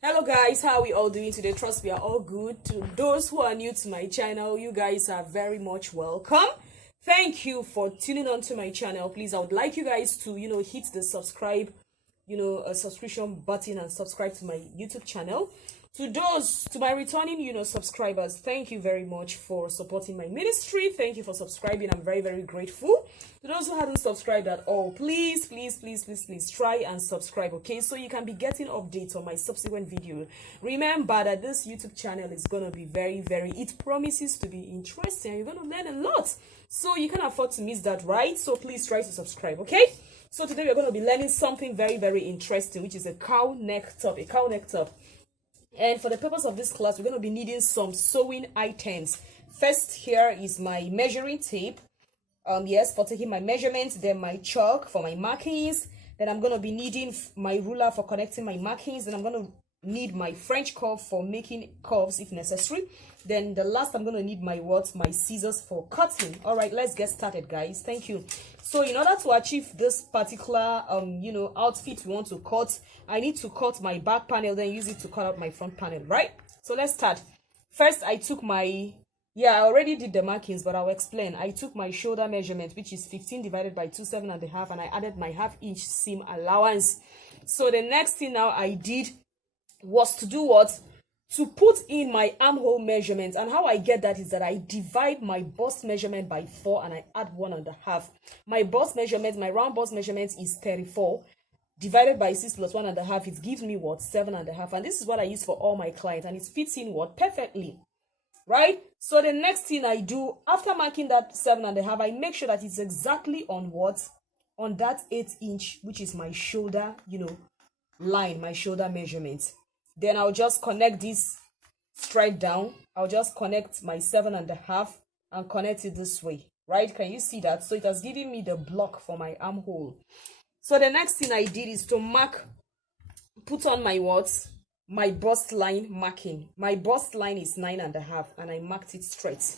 Hello guys, how are we all doing today? Trust we are all good. To those who are new to my channel, you guys are very much welcome. Thank you for tuning on to my channel. Please, I would like you guys to hit the subscribe a subscription button and subscribe to my YouTube channel. To my returning subscribers, thank you very much for supporting my ministry. Thank you for subscribing. I'm very, very grateful. To those who haven't subscribed at all, please try and subscribe, okay, so you can be getting updates on my subsequent video. Remember that this YouTube channel is going to be it promises to be interesting. You're going to learn a lot, so you can't afford to miss that, right? So please try to subscribe, okay? So today we're going to be learning something very, very interesting, which is a cowl neck top. And for the purpose of this class, we're going to be needing some sewing items. First, here is my measuring tape. Yes, for taking my measurements. Then my chalk for my markings. Then I'm going to be needing my ruler for connecting my markings. Then I'm going to need my French curve for making curves if necessary. Then the last, I'm going to need my scissors for cutting. All right, let's get started, guys. Thank you. So in order to achieve this particular outfit we want to cut, I need to cut my back panel, then use it to cut out my front panel, right? So let's start. First, I took I already did the markings, but I'll explain. I took my shoulder measurement, which is 15 divided by 27.5, and I added my half-inch seam allowance. So the next thing now I did was to do what? To put in my armhole measurement. And how I get that is that I divide my bust measurement by 4 and I add 1.5. My bust measurement, my round bust measurement is 34. Divided by 6 plus 1.5, it gives me what? 7.5. And this is what I use for all my clients, and it fits in what? Perfectly. Right? So the next thing I do, after marking that 7.5, I make sure that it's exactly on what? On that 8-inch, which is my shoulder, line, my shoulder measurement. Then I'll just connect this straight down. I'll just connect my 7.5 and connect it this way. Right? Can you see that? So it has given me the block for my armhole. So the next thing I did is to put on my my bust line marking. My bust line is 9.5 and I marked it straight.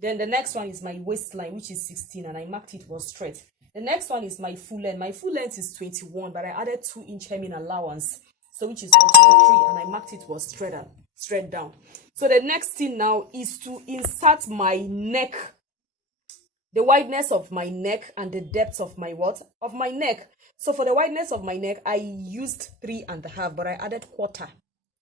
Then the next one is my waistline, which is 16, and I marked it was straight. The next one is my full length. My full length is 21, but I added 2-inch hemming allowance, so which is 23, and I marked it was straight down. So the next thing now is to insert my neck, the wideness of my neck and the depth of my neck. So for the wideness of my neck, I used 3.5, but I added quarter.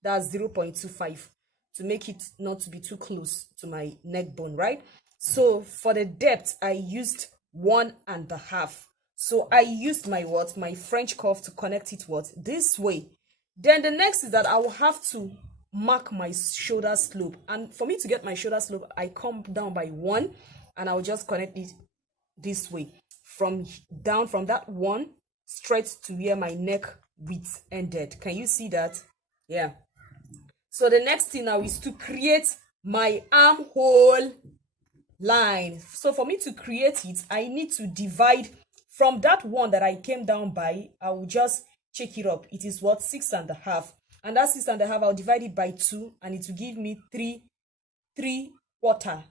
That's 0.25 to make it not to be too close to my neck bone, right? So for the depth, I used 1.5. So I used my French curve to connect it this way. Then the next is that I will have to mark my shoulder slope. And for me to get my shoulder slope, I come down by 1 and I'll just connect it this way. From that 1 straight to where my neck width ended. Can you see that? Yeah. So the next thing now is to create my armhole line. So for me to create it, I need to divide from that 1 that I came down by. I will just check it up. It is 6.5, and that 6.5 I'll divide it by 2 and it will give me 3 quarter.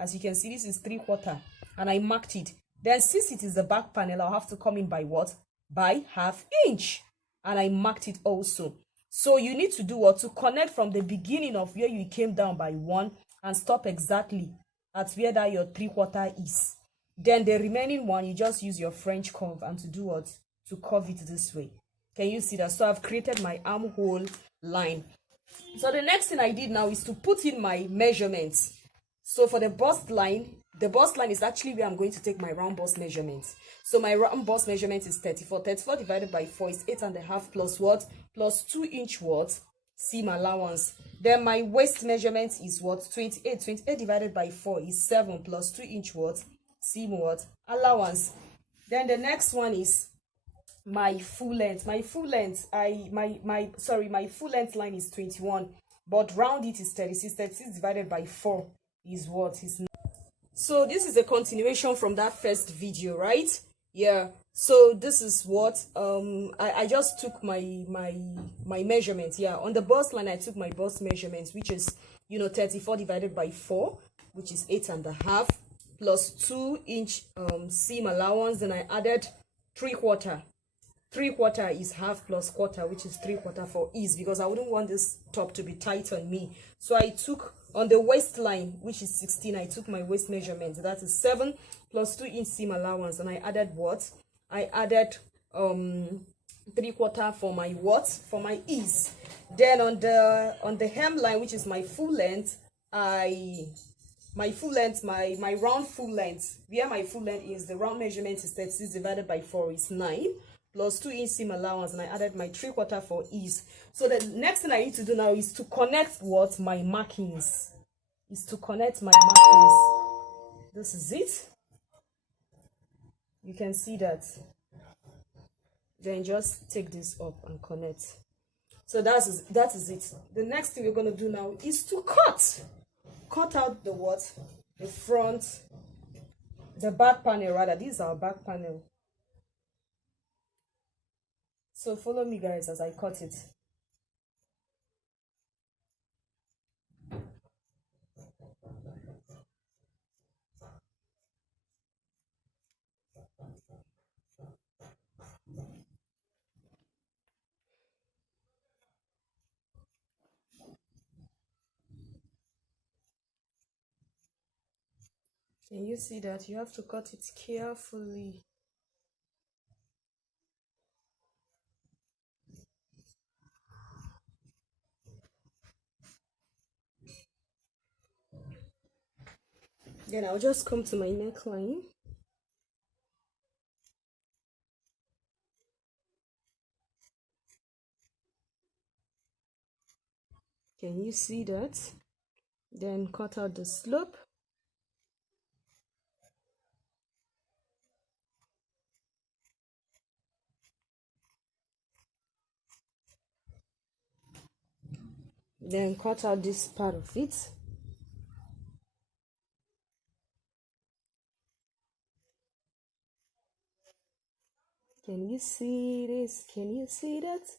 As you can see, this is 3 quarter, and I marked it. Then since it is the back panel, I'll have to come in by by 1/2 inch, and I marked it also. So you need to do to connect from the beginning of where you came down by 1 and stop exactly at where that your 3 quarter is. Then the remaining one, you just use your French curve and to do to curve it this way. Can you see that? So I've created my armhole line. So the next thing I did now is to put in my measurements. So for the bust line is actually where I'm going to take my round bust measurements. So my round bust measurement is 34. 34 divided by 4 is 8.5 plus plus 2-inch seam allowance. Then my waist measurement is 28. 28 divided by 4 is 7 plus 2-inch seam allowance. Then the next one is my full length. My full length line is 21, but round it is 36. 36 divided by 4 is is 9. So this is a continuation from that first video, right? Yeah. So this is I just took my measurements. Yeah, on the bust line I took my bust measurements, which is 34 divided by 4, which is 8.5, plus 2-inch seam allowance. Then I added 3/4. 3/4 is half plus quarter, which is 3/4 for ease, because I wouldn't want this top to be tight on me. So I took on the waistline, which is 16, I took my waist measurement. That is 7 plus 2 inch seam allowance, and I added what? I added 3/4 for my what? For my ease. Then on the hemline, which is my full length, my round full length, where my full length is, the round measurement is 36 divided by 4 is 9 plus 2 inch seam allowance, and I added my 3/4 for ease. So the next thing I need to do now is to connect what? My markings. Is to connect my markings. This is it. You can see that. Then just take this up and connect. So that is it. The next thing we're going to do now is to cut out the what? The front, the back panel rather. This is our back panel. So follow me, guys, as I cut it. Can you see that? You have to cut it carefully. Then I'll just come to my neckline. Can you see that? Then cut out the slope. Then cut out this part of it. Can you see this? Can you see that?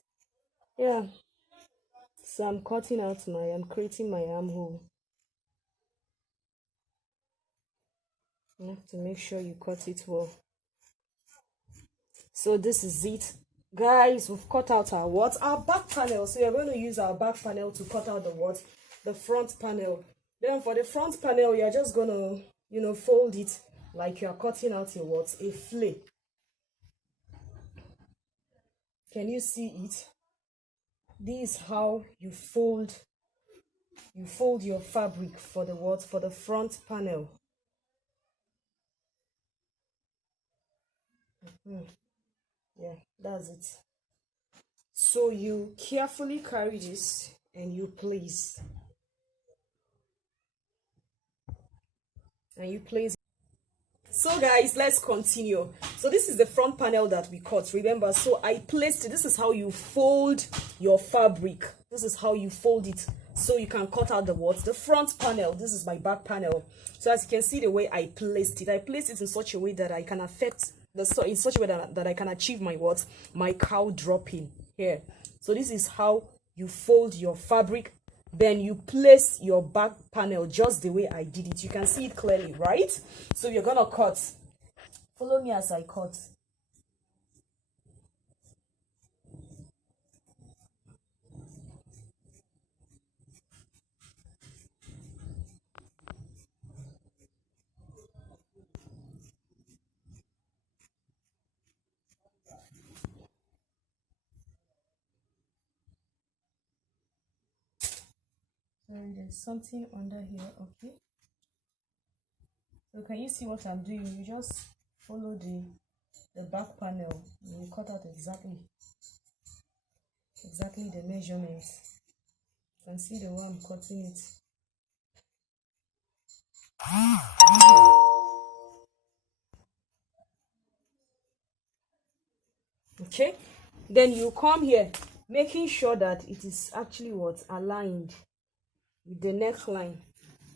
Yeah. So I'm creating my armhole. You have to make sure you cut it well. So this is it. Guys, we've cut out our what? Our back panel. So we're going to use our back panel to cut out the what? The front panel. Then for the front panel, you're just going to, fold it like you're cutting out a what? A fillet. Can you see it? This is how you fold your fabric for the what? For the front panel. Yeah, that's it. So you carefully carry this and you place. And you place. So guys, let's continue. So this is the front panel that we cut, remember? So I placed it. This is how you fold your fabric. This is how you fold it, so you can cut out the what? The front panel. This is my back panel. So as you can see the way I placed it in such a way that I can affect in such a way that I can achieve my what? My cowl dropping here. So this is how you fold your fabric. Then you place your back panel just the way I did it. You can see it clearly, right? So you're gonna cut. Follow me as I cut. Sorry, there's something under here. Okay. So can you see what I'm doing? You just follow the back panel. You cut out exactly the measurements. You can see the way I'm cutting it. Okay. Then you come here, making sure that it is actually what? Aligned with the neckline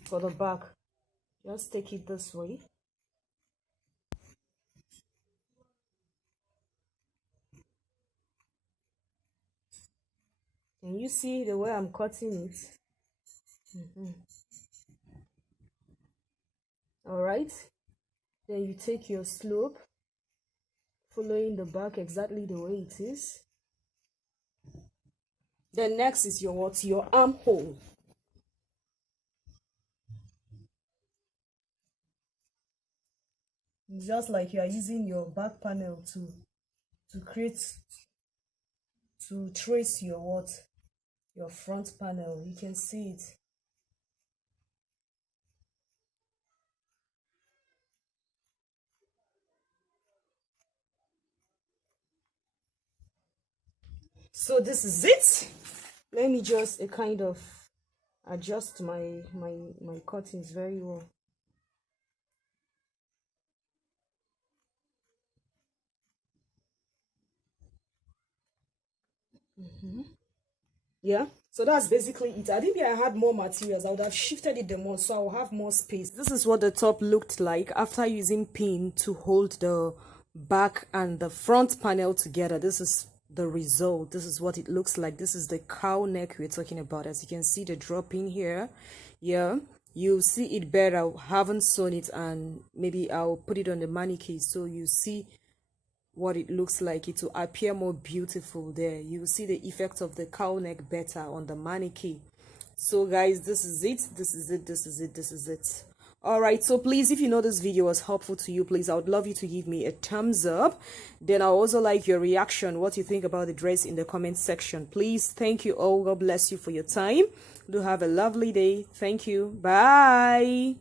for the back. Just take it this way. Can you see the way I'm cutting it? All right. Then you take your slope following the back exactly the way it is. Then next is your what? Your armhole. It's just like you are using your back panel to create, to trace your what? Your front panel. You can see it. So this is it. Let me just a kind of adjust my curtains very well. Yeah, so that's basically it. I think I had more materials, I would have shifted it the more, so I'll have more space. This is what the top looked like after using pin to hold the back and the front panel together. This is the result. This is what it looks like. This is the cow neck we're talking about. As you can see, the drop in here. Yeah, you see it better. I haven't sewn it, and maybe I'll put it on the mannequin so you see what it looks like. It will appear more beautiful there. You will see the effect of the cowl neck better on the mannequin. So guys, this is it. This is it. This is it. This is it. All right, so please, if you know this video was helpful to you, please, I would love you to give me a thumbs up. Then I also like your reaction, what you think about the dress, in the comment section. Please, thank you all. God bless you for your time. Do have a lovely day. Thank you. Bye.